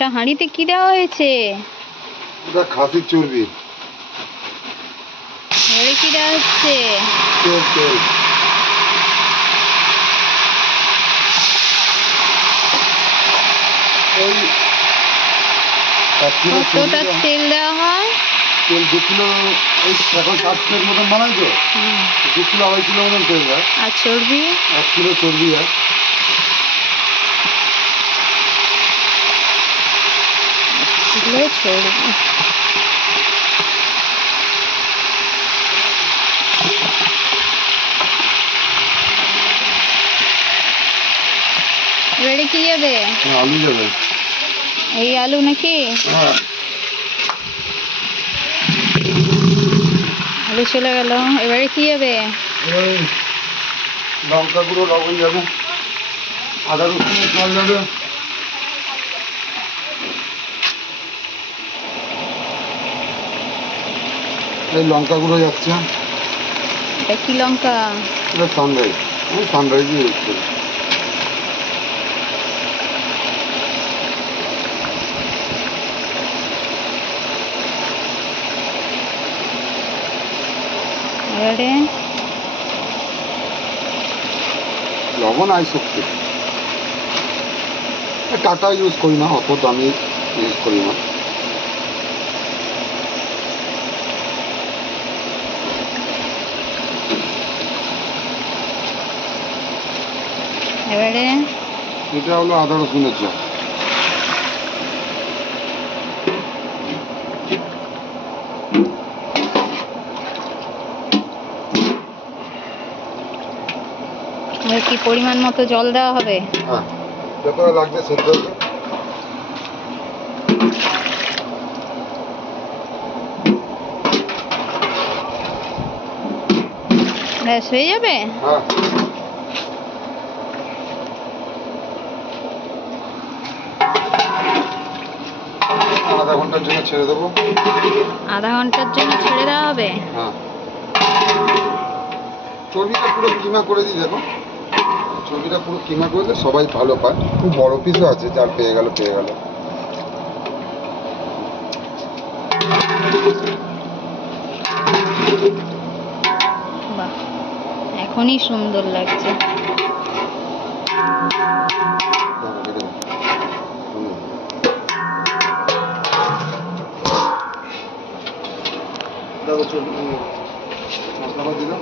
ওটা হাঁড়িতে কি দেওয়া হয়েছে? ওটা খাসির চর্বি। এবারে কি দেওয়া হচ্ছে? তেল তেল। কতটা তেল দেওয়া হয়? তেল 2 কিলো, এই এখন 7 প্লেট মতন বানাই তো, 2 কিলো 2.5 কিলো মতন তেল হয়। আর চর্বি? 1 কিলো চর্বি হয়। কিলো চর্বি। এবারে কি যাবে? আলু যাবে। এই আলু নাকি? আলু চলে গেল। এবারে কি যাবে? লঙ্কা গুঁড়ো, লবণ যাবে, আদা রসুনের জল যাবে, এই লঙ্কা গুঁড়ো যাচ্ছে। এটা কি লঙ্কা? এটা সানরাইজ, আমি সানরাইজই ইউজ করি। এবারে লবণ আইসক্তি, টাটা ইউজ করি না, অত দামি ইউজ করি না। এবারে এটা হলো আদা রসুনের চা। কি পরিমাণ মতো জল দেওয়া হবে? হ্যাঁ, যতটা লাগবে সেদ্ধ হতে। ব্যাস হয়ে যাবে? হ্যাঁ, আধা ঘন্টার জন্য ছেড়ে দেবো। আধা ঘন্টার জন্য ছেড়ে দেওয়া হবে? হ্যাঁ, চর্বিটা পুরো কিমা করে দিই। দেখো, চর্বিটা পুরো কিমা করে দিলে সবাই ভালো পায়। খুব বড় পিসও আছে, যার পেয়ে গেল পেয়ে গেল। বাহ, এখনই সুন্দর লাগছে। দেখো চর্বি মশলা দিলাম।